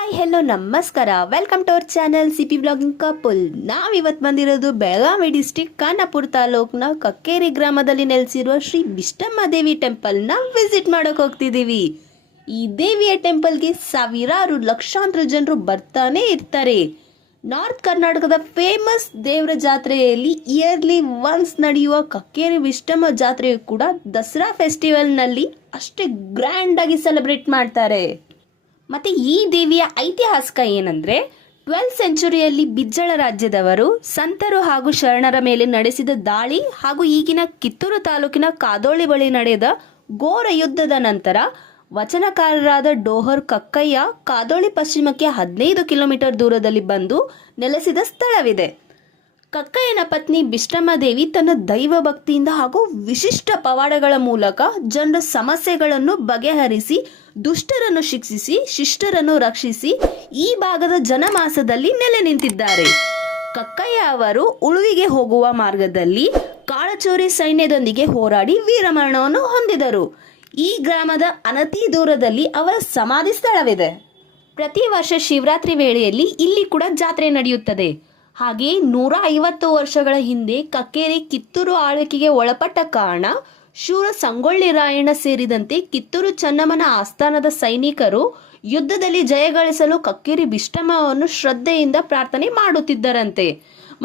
Hi hello ನಮಸ್ಕಾರ, welcome to our channel CP blogging couple. ನಾವಿವತ್ತು ಬಂದಿರೋದು ಬೆಳಗಾವಿ ಡಿಸ್ಟಿಕ್ ಖಾನಾಪುರ ತಾಲೂಕಿನ ಕಕ್ಕೇರಿ ಗ್ರಾಮದಲ್ಲಿ ನೆಲೆಸಿರುವ ಶ್ರೀ ಬಿಷ್ಟಮ್ಮ ದೇವಿ ಟೆಂಪಲ್ನ ವಿಸಿಟ್ ಮಾಡೋಕೆ ಹೋಗ್ತಿದ್ದೀವಿ. ಈ ದೇವಿಯ ಟೆಂಪಲ್ಗೆ ಸಾವಿರಾರು ಲಕ್ಷಾಂತರ ಜನರು ಬರ್ತಾನೆ ಇರ್ತಾರೆ. ನಾರ್ತ್ ಕರ್ನಾಟಕದ ಫೇಮಸ್ ದೇವರ ಜಾತ್ರೆಯಲ್ಲಿ ಇಯರ್ಲಿ ಒನ್ಸ್ ನಡೆಯುವ ಕಕ್ಕೇರಿ ಬಿಷ್ಟಮ್ಮ ಜಾತ್ರೆಯು ಕೂಡ ದಸರಾ ಫೆಸ್ಟಿವಲ್ನಲ್ಲಿ ಅಷ್ಟೇ ಗ್ರ್ಯಾಂಡ್ ಆಗಿ ಸೆಲೆಬ್ರೇಟ್ ಮಾಡ್ತಾರೆ. ಮತ್ತೆ ಈ ದೇವಿಯ ಐತಿಹಾಸಿಕ ಏನಂದ್ರೆ 12th ಸೆಂಚುರಿಯಲ್ಲಿ ಬಿಜ್ಜಳ ರಾಜ್ಯದವರು ಸಂತರು ಹಾಗೂ ಶರಣರ ಮೇಲೆ ನಡೆಸಿದ ದಾಳಿ ಹಾಗೂ ಈಗಿನ ಕಿತ್ತೂರು ತಾಲೂಕಿನ ಕಾದೋಳಿ ಬಳಿ ನಡೆದ ಘೋರ ಯುದ್ಧದ ನಂತರ ವಚನಕಾರರಾದ ಡೋಹರ್ ಕಕ್ಕಯ್ಯ ಕಾದೋಳಿ ಪಶ್ಚಿಮಕ್ಕೆ 15 ಕಿಲೋಮೀಟರ್ ದೂರದಲ್ಲಿ ಬಂದು ನೆಲೆಸಿದ ಸ್ಥಳವಿದೆ. ಕಕ್ಕಯ್ಯನ ಪತ್ನಿ ಬಿಷ್ಟಮ್ಮ ದೇವಿ ತನ್ನ ದೈವ ಭಕ್ತಿಯಿಂದ ಹಾಗೂ ವಿಶಿಷ್ಟ ಪವಾಡಗಳ ಮೂಲಕ ಜನರ ಸಮಸ್ಯೆಗಳನ್ನು ಬಗೆಹರಿಸಿ ದುಷ್ಟರನ್ನು ಶಿಕ್ಷಿಸಿ ಶಿಷ್ಟರನ್ನು ರಕ್ಷಿಸಿ ಈ ಭಾಗದ ಜನಮಾಸದಲ್ಲಿ ನೆಲೆ ನಿಂತಿದ್ದಾರೆ. ಕಕ್ಕಯ್ಯ ಅವರು ಉಳುವಿಗೆ ಹೋಗುವ ಮಾರ್ಗದಲ್ಲಿ ಕಾಳಚೋರಿ ಸೈನ್ಯದೊಂದಿಗೆ ಹೋರಾಡಿ ವೀರಮರಣವನ್ನು ಹೊಂದಿದರು. ಈ ಗ್ರಾಮದ ಅನತಿ ದೂರದಲ್ಲಿ ಅವರ ಸಮಾಧಿ ಸ್ಥಳವಿದೆ. ಪ್ರತಿ ವರ್ಷ ಶಿವರಾತ್ರಿ ವೇಳೆಯಲ್ಲಿ ಇಲ್ಲಿ ಕೂಡ ಜಾತ್ರೆ ನಡೆಯುತ್ತದೆ. ಹಾಗೆ 150 ವರ್ಷಗಳ ಹಿಂದೆ ಕಕ್ಕೇರಿ ಕಿತ್ತೂರು ಆಳ್ವಿಕೆಗೆ ಒಳಪಟ್ಟ ಕಾರಣ ಶೂರ ಸಂಗೊಳ್ಳಿ ರಾಯಣ್ಣ ಸೇರಿದಂತೆ ಕಿತ್ತೂರು ಚೆನ್ನಮ್ಮನ ಆಸ್ಥಾನದ ಸೈನಿಕರು ಯುದ್ಧದಲ್ಲಿ ಜಯಗಳಿಸಲು ಕಕ್ಕೇರಿ ಬಿಷ್ಟಮ್ಮವನ್ನು ಶ್ರದ್ಧೆಯಿಂದ ಪ್ರಾರ್ಥನೆ ಮಾಡುತ್ತಿದ್ದರಂತೆ.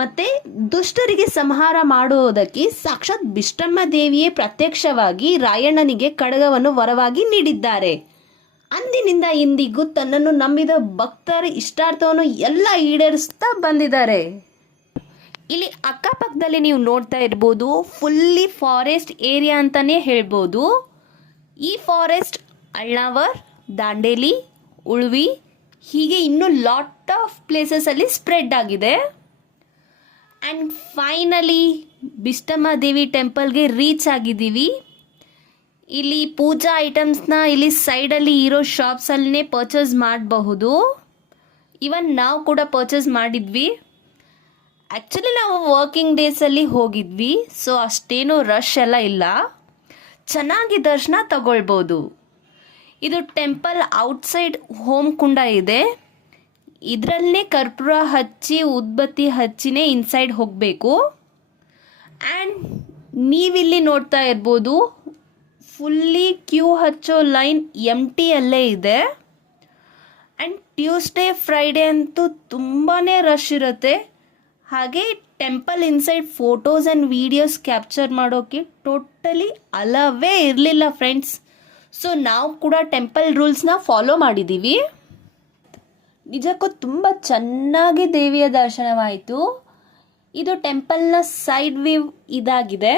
ಮತ್ತೆ ದುಷ್ಟರಿಗೆ ಸಂಹಾರ ಮಾಡುವುದಕ್ಕೆ ಸಾಕ್ಷಾತ್ ಬಿಷ್ಟಮ್ಮ ದೇವಿಯೇ ಪ್ರತ್ಯಕ್ಷವಾಗಿ ರಾಯಣ್ಣನಿಗೆ ಖಡ್ಗವನ್ನು ವರವಾಗಿ ನೀಡಿದ್ದಾರೆ. ಅಂದಿನಿಂದ ಇಂದಿಗೂ ತನ್ನನ್ನು ನಂಬಿದ ಭಕ್ತರ ಇಷ್ಟಾರ್ಥವನ್ನು ಎಲ್ಲ ಈಡೇರಿಸ್ತಾ ಬಂದಿದ್ದಾರೆ. ಇಲ್ಲಿ ಅಕ್ಕಪಕ್ಕದಲ್ಲಿ ನೀವು ನೋಡ್ತಾ ಇರ್ಬೋದು, ಫುಲ್ಲಿ ಫಾರೆಸ್ಟ್ ಏರಿಯಾ ಅಂತಾನೆ ಹೇಳ್ಬೋದು. ಈ ಫಾರೆಸ್ಟ್ ಅಳ್ನಾವರ್, ದಾಂಡೇಲಿ, ಉಳ್ವಿ ಹೀಗೆ ಇನ್ನೂ ಲಾಟ್ ಆಫ್ ಪ್ಲೇಸಸ್ ಅಲ್ಲಿ ಸ್ಪ್ರೆಡ್ ಆಗಿದೆ. ಆ್ಯಂಡ್ ಫೈನಲಿ ಬಿಷ್ಟಮ್ಮ ದೇವಿ ಟೆಂಪಲ್ಗೆ ರೀಚ್ ಆಗಿದ್ದೀವಿ. ಇಲ್ಲಿ ಪೂಜಾ ಐಟಮ್ಸ್ನ ಇಲ್ಲಿ ಸೈಡಲ್ಲಿ ಇರೋ ಶಾಪ್ಸಲ್ಲೇ ಪರ್ಚೇಸ್ ಮಾಡಬಹುದು. ಇವನ್ ನಾವು ಕೂಡ ಪರ್ಚೇಸ್ ಮಾಡಿದ್ವಿ. ಆ್ಯಕ್ಚುಲಿ ನಾವು ವರ್ಕಿಂಗ್ ಡೇಸಲ್ಲಿ ಹೋಗಿದ್ವಿ, ಸೊ ಅಷ್ಟೇನೂ ರಶ್ ಎಲ್ಲ ಇಲ್ಲ, ಚೆನ್ನಾಗಿ ದರ್ಶನ ತಗೊಳ್ಬೋದು. ಇದು ಟೆಂಪಲ್ ಔಟ್ಸೈಡ್ ಹೋಮ್ ಕುಂಡ ಇದೆ. ಇದರಲ್ಲೇ ಕರ್ಪೂರ ಹಚ್ಚಿ ಉದ್ಬತ್ತಿ ಹಚ್ಚಿನೇ ಇನ್ಸೈಡ್ ಹೋಗಬೇಕು. ಆ್ಯಂಡ್ ನೀವಿಲ್ಲಿ ನೋಡ್ತಾ ಇರ್ಬೋದು, ಫುಲ್ಲಿ ಕ್ಯೂ ಹಚ್ಚೋ ಲೈನ್ ಎಂಟಿಯಲ್ಲೇ ಇದೆ. ಆ್ಯಂಡ್ ಟ್ಯೂಸ್ಡೇ ಫ್ರೈಡೇ ಅಂತೂ ತುಂಬಾ ರಶ್ ಇರುತ್ತೆ. ಹಾಗೆ temple inside photos and videos capture ಮಾಡೋಕ್ಕೆ ಟೋಟಲಿ ಅಲವೇ ಇರಲಿಲ್ಲ ಫ್ರೆಂಡ್ಸ್. ಸೊ ನಾವು ಕೂಡ ಟೆಂಪಲ್ ರೂಲ್ಸ್ನ ಫಾಲೋ ಮಾಡಿದ್ದೀವಿ. ನಿಜಕ್ಕೂ ತುಂಬ ಚೆನ್ನಾಗಿ ದೇವಿಯ ದರ್ಶನವಾಯಿತು. ಇದು ಟೆಂಪಲ್ನ ಸೈಡ್ ವ್ಯೂ ಇದಾಗಿದೆ.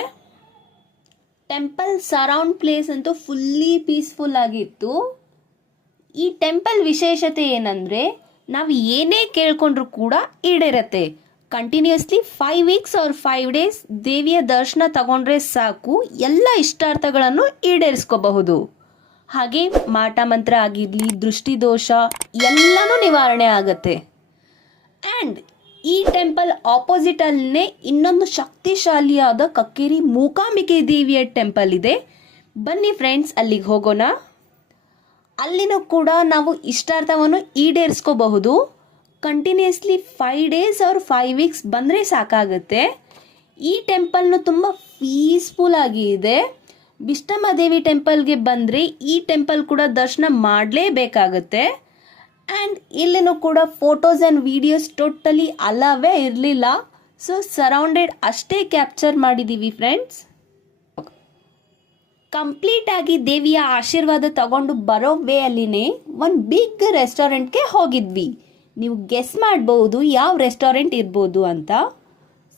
ಟೆಂಪಲ್ ಸರೌಂಡ್ ಪ್ಲೇಸ್ ಅಂತೂ ಫುಲ್ಲಿ ಪೀಸ್ಫುಲ್ ಆಗಿತ್ತು. ಈ ಟೆಂಪಲ್ ವಿಶೇಷತೆ ಏನಂದರೆ ನಾವು ಏನೇ ಕೇಳ್ಕೊಂಡ್ರೂ ಕೂಡ ಈಡೇರತ್ತೆ. ಕಂಟಿನ್ಯೂಸ್ಲಿ 5 weeks or 5 days ದೇವಿಯ ದರ್ಶನ ತಗೊಂಡ್ರೆ ಸಾಕು, ಎಲ್ಲ ಇಷ್ಟಾರ್ಥಗಳನ್ನು ಈಡೇರಿಸ್ಕೋಬಹುದು. ಹಾಗೆ ಮಾಟ ಮಂತ್ರ ಆಗಿರಲಿ, ದೃಷ್ಟಿದೋಷ ಎಲ್ಲನೂ ನಿವಾರಣೆ ಆಗುತ್ತೆ. ಆ್ಯಂಡ್ ಈ ಟೆಂಪಲ್ ಆಪೋಸಿಟ್ ಅಲ್ಲೇ ಇನ್ನೊಂದು ಶಕ್ತಿಶಾಲಿಯಾದ ಕಕ್ಕೇರಿ ಮೂಕಾಂಬಿಕೆ ದೇವಿಯ ಟೆಂಪಲ್ ಇದೆ. ಬನ್ನಿ ಫ್ರೆಂಡ್ಸ್, ಅಲ್ಲಿಗೆ ಹೋಗೋಣ. ಅಲ್ಲಿನೂ ಕೂಡ ನಾವು ಇಷ್ಟಾರ್ಥವನ್ನು ಈಡೇರಿಸ್ಕೋಬಹುದು. ಕಂಟಿನ್ಯೂಸ್ಲಿ 5 days or 5 weeks ಬಂದರೆ ಸಾಕಾಗುತ್ತೆ. ಈ ಟೆಂಪಲ್ನು ತುಂಬ ಪೀಸ್ಫುಲ್ ಆಗಿ ಇದೆ. ಬಿಷ್ಟಮ್ಮ ದೇವಿ ಟೆಂಪಲ್ಗೆ ಬಂದರೆ ಈ ಟೆಂಪಲ್ ಕೂಡ ದರ್ಶನ ಮಾಡಲೇಬೇಕಾಗುತ್ತೆ. ಆ್ಯಂಡ್ ಇಲ್ಲಿನೂ ಕೂಡ ಫೋಟೋಸ್ ಆ್ಯಂಡ್ ವಿಡಿಯೋಸ್ ಟೋಟಲಿ ಅಲವೇ ಇರಲಿಲ್ಲ. ಸೊ ಸರೌಂಡೆಡ್ ಅಷ್ಟೇ ಕ್ಯಾಪ್ಚರ್ ಮಾಡಿದ್ದೀವಿ ಫ್ರೆಂಡ್ಸ್. ಕಂಪ್ಲೀಟ್ ಆಗಿ ದೇವಿಯ ಆಶೀರ್ವಾದ ತಗೊಂಡು ಬರೋ ವೇ ಅಲ್ಲಿನೇ ಒಂದು ಬಿಗ್ ರೆಸ್ಟೋರೆಂಟ್ಗೆ ಹೋಗಿದ್ವಿ. ನೀವು ಗೆಸ್ ಮಾಡ್ಬೋದು ಯಾವ ರೆಸ್ಟೋರೆಂಟ್ ಇರ್ಬೋದು ಅಂತ.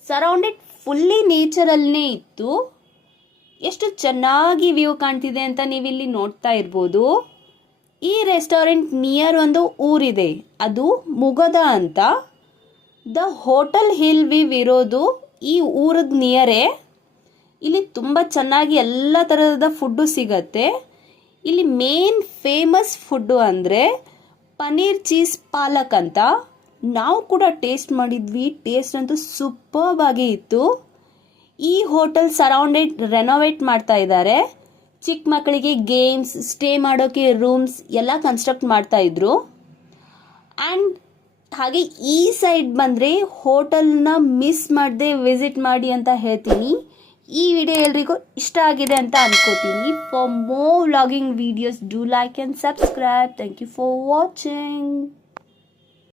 ಸರೌಂಡೆಡ್ ಫುಲ್ಲಿ ನೇಚರಲ್ಲೇ ಇತ್ತು. ಎಷ್ಟು ಚೆನ್ನಾಗಿ ವ್ಯೂ ಕಾಣ್ತಿದೆ ಅಂತ ನೀವಿಲ್ಲಿ ನೋಡ್ತಾ ಇರ್ಬೋದು. ಈ ರೆಸ್ಟೋರೆಂಟ್ ನಿಯರ್ ಒಂದು ಊರಿದೆ, ಅದು ಮುಗದ ಅಂತ. ದ ಹೋಟೆಲ್ ಹಿಲ್ ವ್ಯೂ ಇರೋದು ಈ ಊರದ ನಿಯರೇ. ಇಲ್ಲಿ ತುಂಬ ಚೆನ್ನಾಗಿ ಎಲ್ಲ ಥರದ ಫುಡ್ಡು ಸಿಗತ್ತೆ. ಇಲ್ಲಿ ಮೇನ್ ಫೇಮಸ್ ಫುಡ್ಡು ಅಂದರೆ ಪನ್ನೀರ್ ಚೀಸ್ ಪಾಲಕ್ ಅಂತ. ನಾವು ಕೂಡ ಟೇಸ್ಟ್ ಮಾಡಿದ್ವಿ. ಟೇಸ್ಟ್ ಅಂತೂ ಸೂಪರ್ಬ್ ಆಗಿ ಇತ್ತು. ಈ ಹೋಟೆಲ್ ಸರೌಂಡೆಡ್ ರೆನೋವೇಟ್ ಮಾಡ್ತಾ ಇದ್ದಾರೆ. ಚಿಕ್ಕ ಮಕ್ಕಳಿಗೆ ಗೇಮ್ಸ್, ಸ್ಟೇ ಮಾಡೋಕ್ಕೆ ರೂಮ್ಸ್ ಎಲ್ಲ ಕನ್ಸ್ಟ್ರಕ್ಟ್ ಮಾಡ್ತಾ ಇದ್ರು. ಆ್ಯಂಡ್ ಹಾಗೆ ಈ ಸೈಡ್ ಬಂದರೆ ಹೋಟೆಲ್ನ ಮಿಸ್ ಮಾಡದೆ ವಿಸಿಟ್ ಮಾಡಿ ಅಂತ ಹೇಳ್ತೀನಿ. ಈ ವಿಡಿಯೋ ಎಲ್ರಿಗೂ ಇಷ್ಟ ಆಗಿದೆ ಅಂತ ಅನ್ಕೋತೀನಿ. For more vlogging videos do like and subscribe. Thank you for watching.